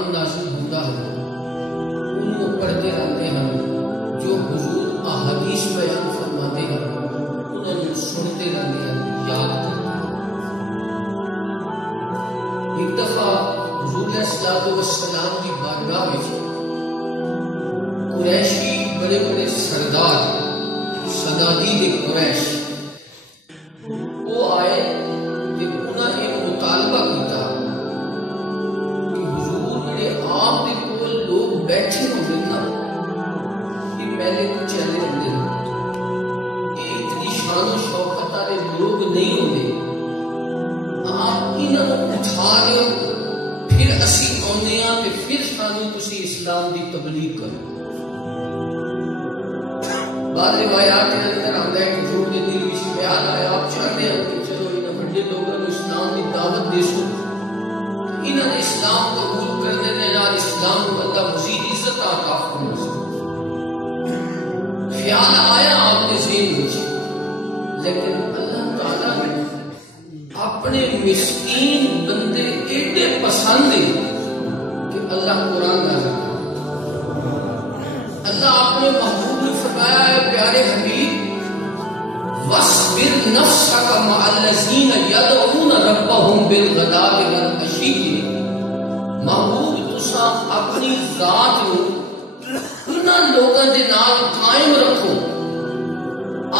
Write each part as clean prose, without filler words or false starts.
قرآن نازل ہوتا ہے ان کو پڑھتے رہتے ہیں، جو حضور احادیث بیان فرماتے ہیں انہوں نے سنتے رہتے ہیں، یاد کرتے ہیں۔ ایک دفعہ حضور علیہ الصلوۃ والسلام کی بارگاہ میں قریشی بڑے بڑے سردار صنادید قریش وہ آئے کہ انہوں نے ایک مطالبہ کیا کہ حضور میرے آپ کے کول لوگ بیٹھے ہوتے نا کہ میں نے کچھ چلے ہوتے اتنی شان و شوکت والے لوگ نہیں ہوتے، آپ انہوں کو اٹھا دو پھر اسی آنے ہاں کہ پھر سانو تسی اسلام دی تبلیغ کرو۔ بعض روایات کے اندر آتا ہے کہ حضور کے دل میں خیال آیا آپ چاہتے ہیں کہ چلو انہوں بڑے لوگوں کو اسلام کی دعوت دے سو، انہوں نے اسلام قبول کرنے نے نال اسلام کو اللہ مزید عزت عطا فرمائے۔ خیال آیا آپ کے ذہن میں، لیکن اللہ تعالیٰ نے اپنے مسکین بندے ایڈے پسند ہیں کہ اللہ قرآن نازل کرتا۔ اللہ اپنے محبوب نے فرمایا ہے پیارے حبیب وَاصْبِرْ نَفْسَكَ مَعَ الَّذِينَ يَدْعُونَ رَبَّهُمْ بِالْغَدَاةِ وَالْعَشِيِّ، محبوب تساں اپنی ذات کو انہاں لوگاں دے نال قائم رکھو،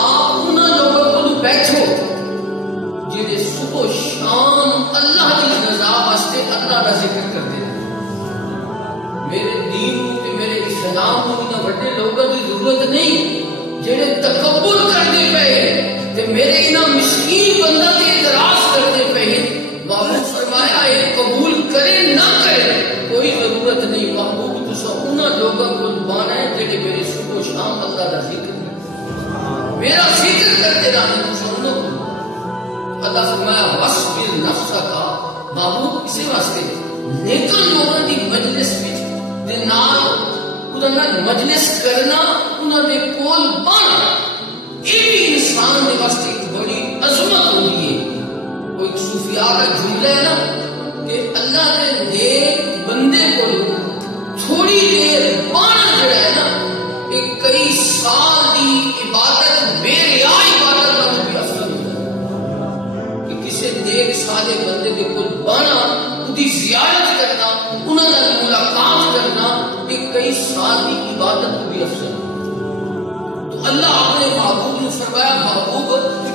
آپ انہاں لوگوں کو بیٹھو جڑے صبح و شام اللہ کی رضا واسطے اللہ کا ذکر کرتے ہیں۔ میرے دین کو میرے اسلام کو انہاں بڑے لوگوں کی ضرورت نہیں جڑے تکبر کرتے پئے تے میرے انہاں مسکین بندہ کے اعتراض کرتے پئے۔ محبوب فرمایا یہ قبول کرے نہ کرے کوئی ضرورت نہیں، محبوب تساں انہاں لوگوں کو بانا ہے جڑے میرے صبح و شام اللہ کا ذکر میرا ذکر کرتے رہنے تساں انہاں کو۔ اللہ فرمایا وَاصْبِرْ نَفْسَكَ، محبوب اسی واسطے نیکن لوگوں کی مجلس میں دے نال انہوں مجلس کرنا، انہوں نے کول بانا، یہ بھی انسان دے واسطے ایک بڑی عظمت ہوتی ہے۔ کوئی صوفیاء کا جملہ ہے نا کہ اللہ نے نیک بندے کو تھوڑی دیر بانا جڑا ہے نا ایک کئی سال دی عبادت بے ریا عبادت کا بھی افضل ہوتا ہے کہ کسی نیک سالے بندے کے کول بانا، ان کی زیارت کرنا، انہوں نے ملاقات کرنا ایک کئی سال کی عبادت کو بھی افضل ہے۔ تو اللہ اپنے محبوب نے فرمایا محبوب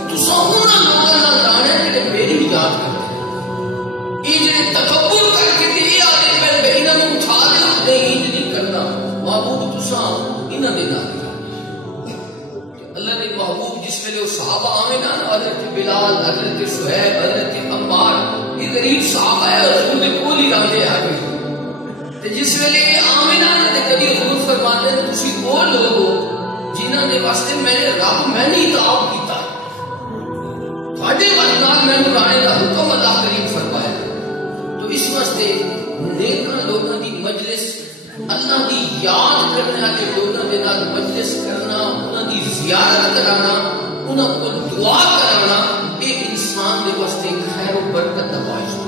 تساں انہاں لوگاں نال لانا جڑے میری یاد کرتے ہیں، یہ جڑے تکبر کر کے یہ آدھے پہ بے انہاں کو اٹھا دے نہیں کرنا، محبوب تساں انہاں دے نال۔ اللہ نے محبوب جس ویلے وہ صحابہ آوے نا حضرت بلال، حضرت صہیب، حضرت عمار، یہ غریب صحابہ ہے حضور نے کول ہی لاندے آ گئے تے جس ویلے آوے نا تے کدی حضور فرماتے ہیں تسی وہ لوگ ہو جنہاں دے واسطے میں نے رب میں نے اتاب کیتا تھوڑے نال میں رانے دا حکم ادا کریم فرمایا۔ تو اس واسطے نیکاں لوگاں دی مجلس، اللہ دی یاد کرنے والے لوگوں کے نال مجلس کرنا، انہاں دی زیارت کرانا، انہاں کو دعا کرانا، یہ انسان دے واسطے خیر و برکت دا باعث ہے۔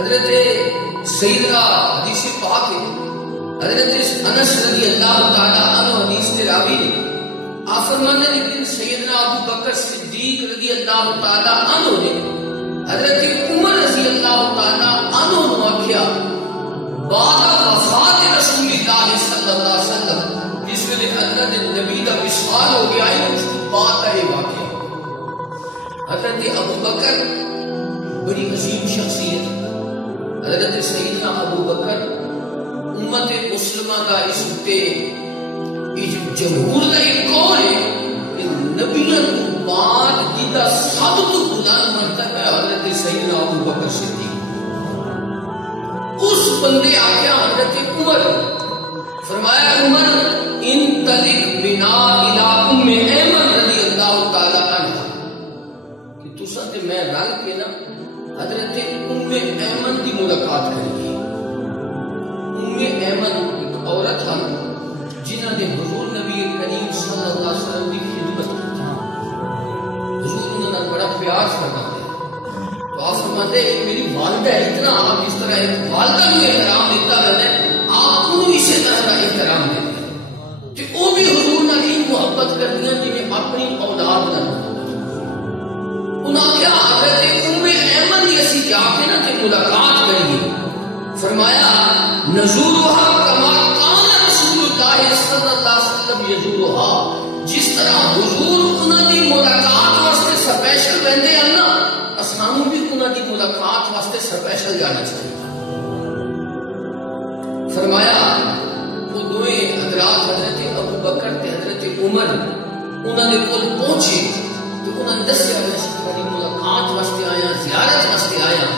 حضرت سیدنا حدیث پاک ہے، حضرت انس رضی اللہ تعالی عنہ حدیث کے راوی نے آپ فرماتے ہیں کہ سیدنا ابو بکر صدیق رضی اللہ تعالی عنہ نے حضرت عمر رضی اللہ تعالی عنہ نے آکھیا بعد وفات رسول اللہ صلی اللہ علیہ وسلم جس میں اللہ نے نبی کا وصال ہو گیا ہے، اس کے بعد کا یہ واقعہ حضرت ابو بکر بڑی عظیم شخصیت، حضرت سیدنا ابو بکر امت مسلمہ کا اس وقتے جمہور کا ایک قول ہے کہ نبیوں کو بعد جدا سب تو بلند مرتبہ ہے حضرت سیدنا ابو بکر صدیق۔ اس بندے آگیا حضرت عمر فرمایا عمر انطلق بنا الى ام ایمن رضی اللہ تعالی عنہ کہ تسا تے میں رل کے نا حضرت ام ایمن کی ملاقات کریں۔ ام ایمن ایک عورت ہم جنہوں نے حضور نبی کریم صلی اللہ علیہ وسلم کی خدمت کی، حضور انہوں نے بڑا پیار فرماتے ہیں۔ تو آپ فرماتے فرماتے میری والدہ اتنا آپ اس طرح والدہ کو احترام دیتا ہے آپ کو اسی طرح کا احترام دیتے کہ وہ بھی حضور نبی محبت کرتی ہیں جنہیں اپنی اولاد نہ انہاں کیا حضرت ام ایمن ایسی جا کے نہ ملاقات کریے فرمایا نزورها کما کان رسول اللہ صلی اللہ علیہ وسلم یزورها جس طرح حضور انہاں دی ملاقات واسطے سپیشل رہندے ہیں نا اسانوں بھی انہاں دی ملاقات واسطے سپیشل جانا چاہیے فرمایا وہ دوئے حضرات حضرت ابو بکر تے حضرت عمر انہاں دے کول پہنچے تو انہاں نے دسیا میں میری ملاقات واسطے آیا زیارت واسطے آیا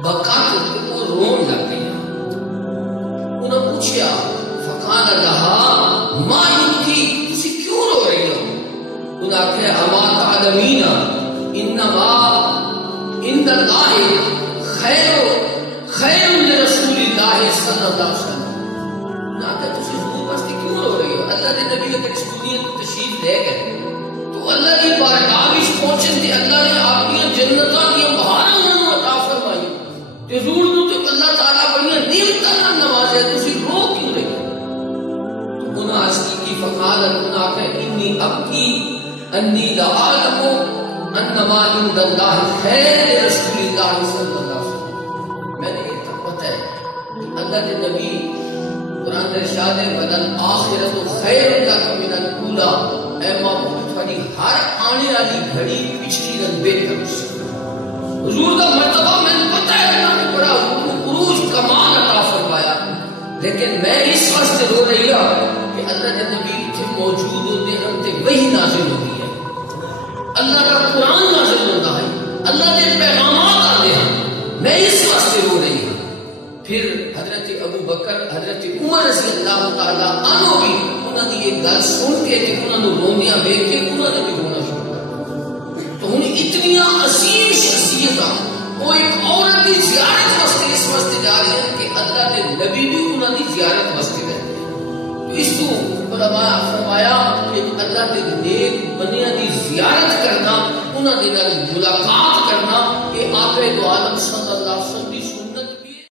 بکات کو رون لگ گئی انہوں نے پوچھا فقال لها ما يبكي تسی کیوں رو رہی ہو انہوں نے کہا اما تعلمین انما عند اللہ خیر لرسول اللہ صلی اللہ علیہ وسلم نہ کہ تسی حضور واسطے کیوں رو رہی ہو اللہ دے نبی اگر اس دنیا کو تشریف لے گئے تو اللہ کی بارگاہ وچ پہنچن تے اللہ نے اپنی جنتاں دی بہاراں انہاں نوں عطا فرمائی تے حضور نوں تے اللہ تعالی بڑی نعمتاں نال نوازے تسی رو کیوں رہی انہاں اس کی فقال انہاں کہ انی ابکی انی لا اعلم انما عند اللہ خیر رسول اللہ صلی اللہ علیہ وسلم میں نے یہ تک پتہ ہے اللہ کے نبی قرآن ارشاد بدل آخرت خیر لک من الاولی اے محبوب تھوڑی ہر آنے والی گھڑی پچھلی رن بہتر حضور کا مرتبہ میں پتہ ہے اللہ نے بڑا عروج کمال عطا فرمایا لیکن میں اس واسطے رو رہی ہوں کہ اللہ کے نبی تھے موجود ہوتے ہیں تے وہی نازل ہوتی ہے اللہ کا قرآن نازل ہوتا ہے اللہ کے پیغامات آتے ہیں میں اس واسطے رو رہی ہوں پھر حضرت ابو بکر حضرت عمر رضی اللہ تعالیٰ عنہ بھی انہوں نے یہ گل سن کے کہ انہوں نے روندیاں دیکھ کے انہوں نے بھی رونا شروع کر تو انہیں اتنی عظیم شخصیت وہ ایک عورت کی زیارت واسطے اس واسطے جا رہے ہیں کہ اللہ کے نبی بھی انہوں نے زیارت واسطے رہتے ہیں تو اس کو علماء فرمایا کہ اللہ کے نیک بندیاں دی زیارت کرنا انہوں نے ملاقات کرنا کہ آقا دو عالم صلی اللہ علیہ وسلم